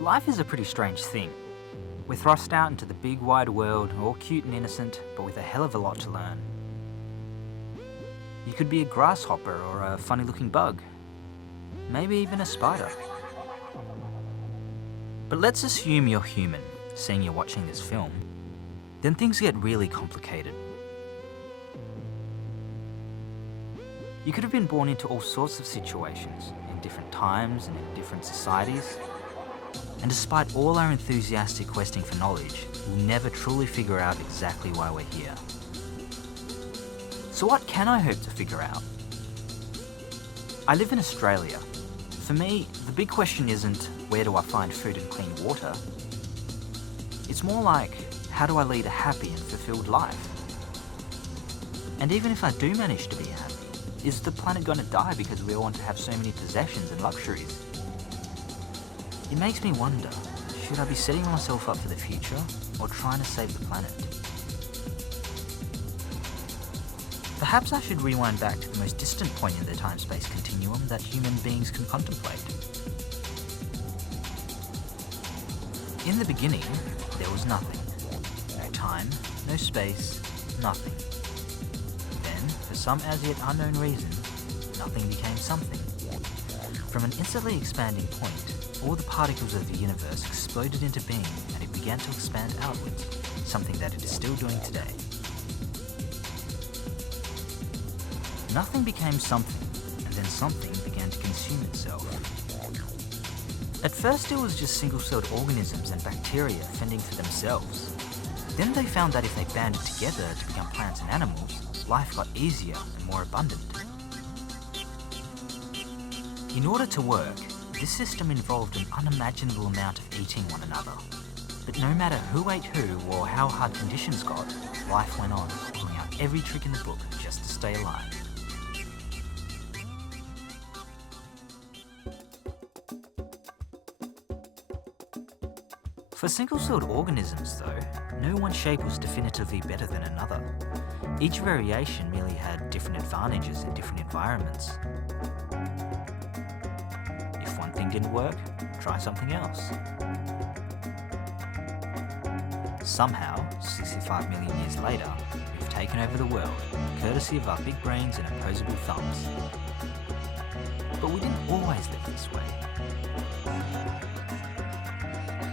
Life is a pretty strange thing. We're thrust out into the big wide world, all cute and innocent, but with a hell of a lot to learn. You could be a grasshopper or a funny looking bug. Maybe even a spider. But let's assume you're human, seeing you're watching this film. Then things get really complicated. You could have been born into all sorts of situations, in different times and in different societies. And despite all our enthusiastic questing for knowledge, we'll never truly figure out exactly why we're here. So what can I hope to figure out? I live in Australia. For me, the big question isn't where do I find food and clean water? It's more like, how do I lead a happy and fulfilled life? And even if I do manage to be happy, is the planet going to die because we all want to have so many possessions and luxuries? It makes me wonder, should I be setting myself up for the future or trying to save the planet? Perhaps I should rewind back to the most distant point in the time-space continuum that human beings can contemplate. In the beginning, there was nothing. No time, no space, nothing. Then, for some as yet unknown reason, nothing became something. From an instantly expanding point, all the particles of the universe exploded into being and it began to expand outwards, something that it is still doing today. Nothing became something, and then something began to consume itself. At first it was just single-celled organisms and bacteria fending for themselves. Then they found that if they banded together to become plants and animals, life got easier and more abundant. In order to work, this system involved an unimaginable amount of eating one another. But no matter who ate who or how hard conditions got, life went on, pulling out every trick in the book just to stay alive. For single-celled organisms though, no one shape was definitively better than another. Each variation merely had different advantages in different environments. If one thing didn't work, try something else. Somehow, 65 million years later, we've taken over the world, courtesy of our big brains and opposable thumbs. But we didn't always live this way.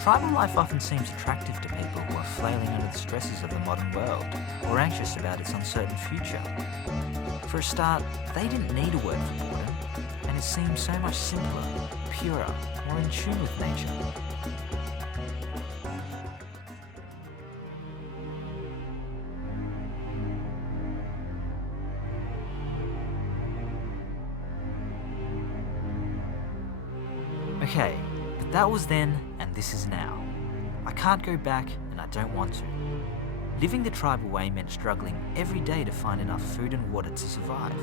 Tribal life often seems attractive to people who are flailing under the stresses of the modern world or anxious about its uncertain future. For a start, they didn't need a word for boredom, and it seemed so much simpler, purer, more in tune with nature. Okay, but that was then, and this is now. I can't go back, and I don't want to. Living the tribal way meant struggling every day to find enough food and water to survive.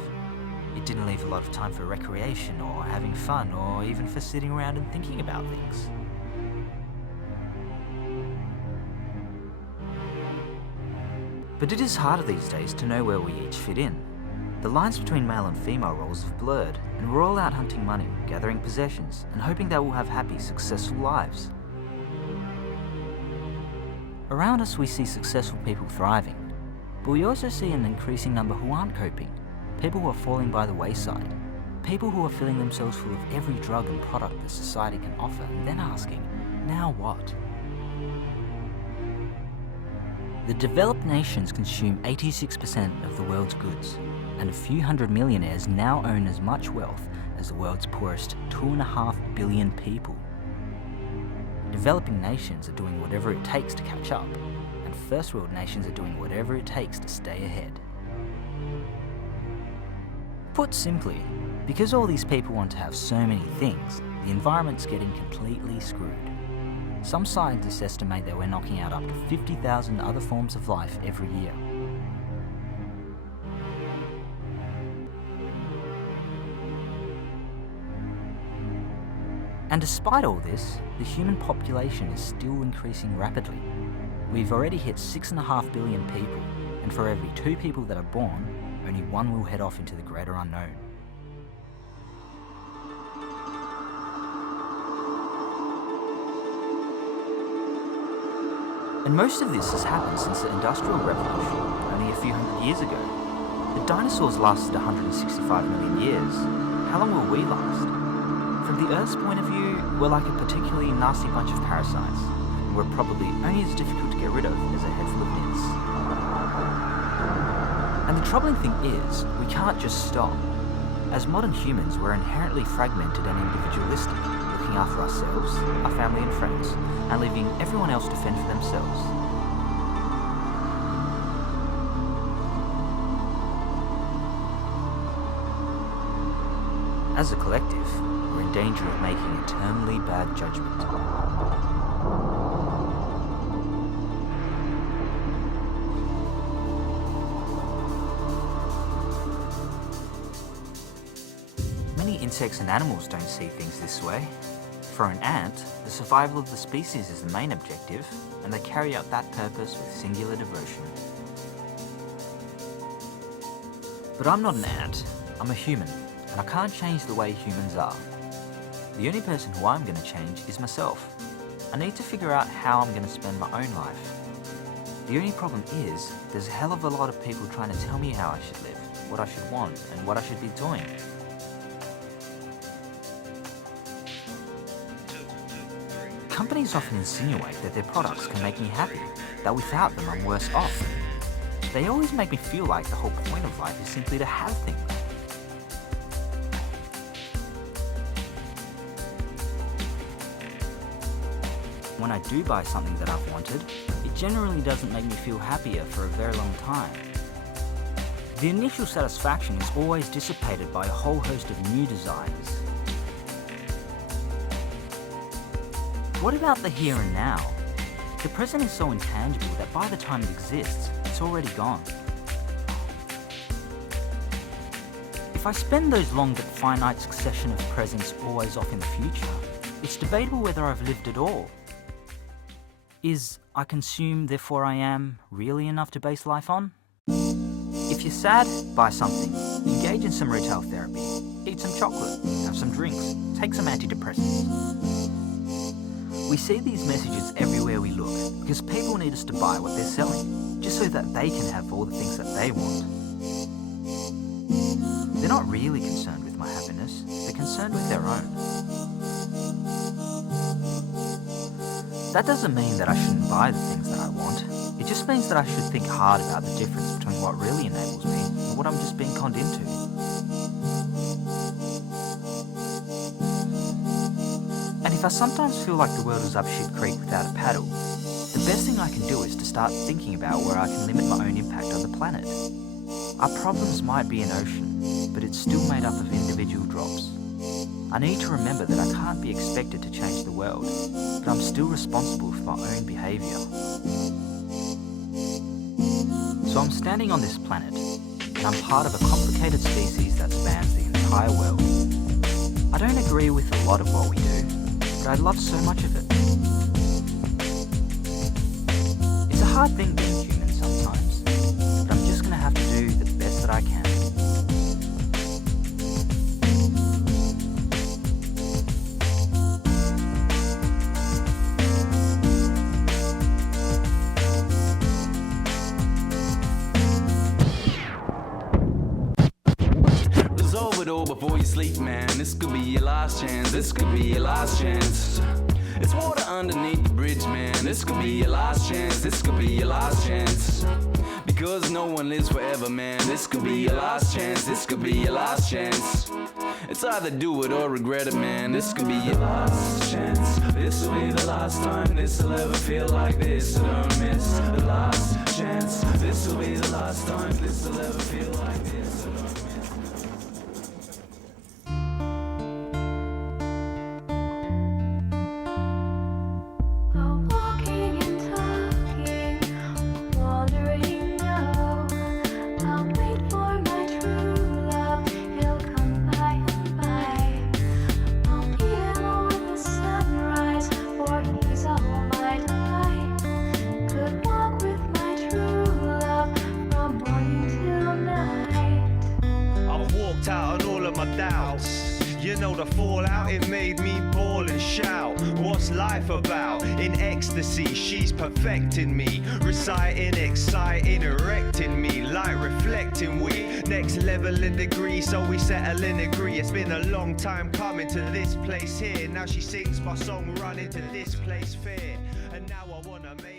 It didn't leave a lot of time for recreation or having fun or even for sitting around and thinking about things. But it is harder these days to know where we each fit in. The lines between male and female roles have blurred, and we're all out hunting money, gathering possessions, and hoping that we'll have happy, successful lives. Around us we see successful people thriving, but we also see an increasing number who aren't coping, people who are falling by the wayside, people who are filling themselves full of every drug and product that society can offer and then asking, now what? The developed nations consume 86% of the world's goods, and a few hundred millionaires now own as much wealth as the world's poorest 2.5 billion people. Developing nations are doing whatever it takes to catch up, and first world nations are doing whatever it takes to stay ahead. Put simply, because all these people want to have so many things, the environment's getting completely screwed. Some scientists estimate that we're knocking out up to 50,000 other forms of life every year. And despite all this, the human population is still increasing rapidly. We've already hit 6.5 billion people, and for every 2 people that are born, only 1 will head off into the greater unknown. And most of this has happened since the Industrial Revolution, only a few hundred years ago. The dinosaurs lasted 165 million years. How long will we last? From the Earth's point of view, we're like a particularly nasty bunch of parasites, and we're probably only as difficult to get rid of as a head full of nits. And the troubling thing is, we can't just stop. As modern humans, we're inherently fragmented and individualistic, looking after ourselves, our family and friends, and leaving everyone else to fend for themselves. As a collective, we're in danger of making a terminally bad judgment. Many insects and animals don't see things this way. For an ant, the survival of the species is the main objective, and they carry out that purpose with singular devotion. But I'm not an ant, I'm a human, and I can't change the way humans are. The only person who I'm going to change is myself. I need to figure out how I'm going to spend my own life. The only problem is, there's a hell of a lot of people trying to tell me how I should live, what I should want, and what I should be doing. Companies often insinuate that their products can make me happy, that without them I'm worse off. They always make me feel like the whole point of life is simply to have things. When I do buy something that I've wanted, it generally doesn't make me feel happier for a very long time. The initial satisfaction is always dissipated by a whole host of new desires. What about the here and now? The present is so intangible that by the time it exists, it's already gone. If I spend those long but finite succession of presents always off in the future, it's debatable whether I've lived at all. Is I consume, therefore I am, really enough to base life on? If you're sad, buy something. Engage in some retail therapy. Eat some chocolate. Have some drinks. Take some antidepressants. We see these messages everywhere we look because people need us to buy what they're selling, just so that they can have all the things that they want. They're not really concerned with my happiness, they're concerned with their own. That doesn't mean that I shouldn't buy the things that I want. It just means that I should think hard about the difference between what really enables me and what I'm just being conned into. And if I sometimes feel like the world is up shit creek without a paddle, the best thing I can do is to start thinking about where I can limit my own impact on the planet. Our problems might be an ocean, but it's still made up of individual drops. I need to remember that I can't be expected to change the world, but I'm still responsible for my own behaviour. So I'm standing on this planet, and I'm part of a complicated species that spans the entire world. I don't agree with a lot of what we do, but I love so much of it. It's a hard thing being human sometimes, but I'm just going to have to do the best that I can. Resolve it all before you sleep, man. This could be your last chance. This could be your last chance. It's water underneath the bridge, man. This could be your last chance. This could be your last chance. Because no one lives forever, man. This could be your last chance. This could be your last chance. It's either do it or regret it, man. This could be your last chance. This will be the last time this will ever feel like this. So don't miss the last chance. This will be the last time this will ever feel like this. So don't miss. You know the fallout, it made me bawl and shout. What's life about? In ecstasy, she's perfecting me. Reciting, exciting, erecting me. Like reflecting we. Next level in degree, so we settle and agree. It's been a long time coming to this place here. Now she sings my song, running to this place fair. And now I wanna make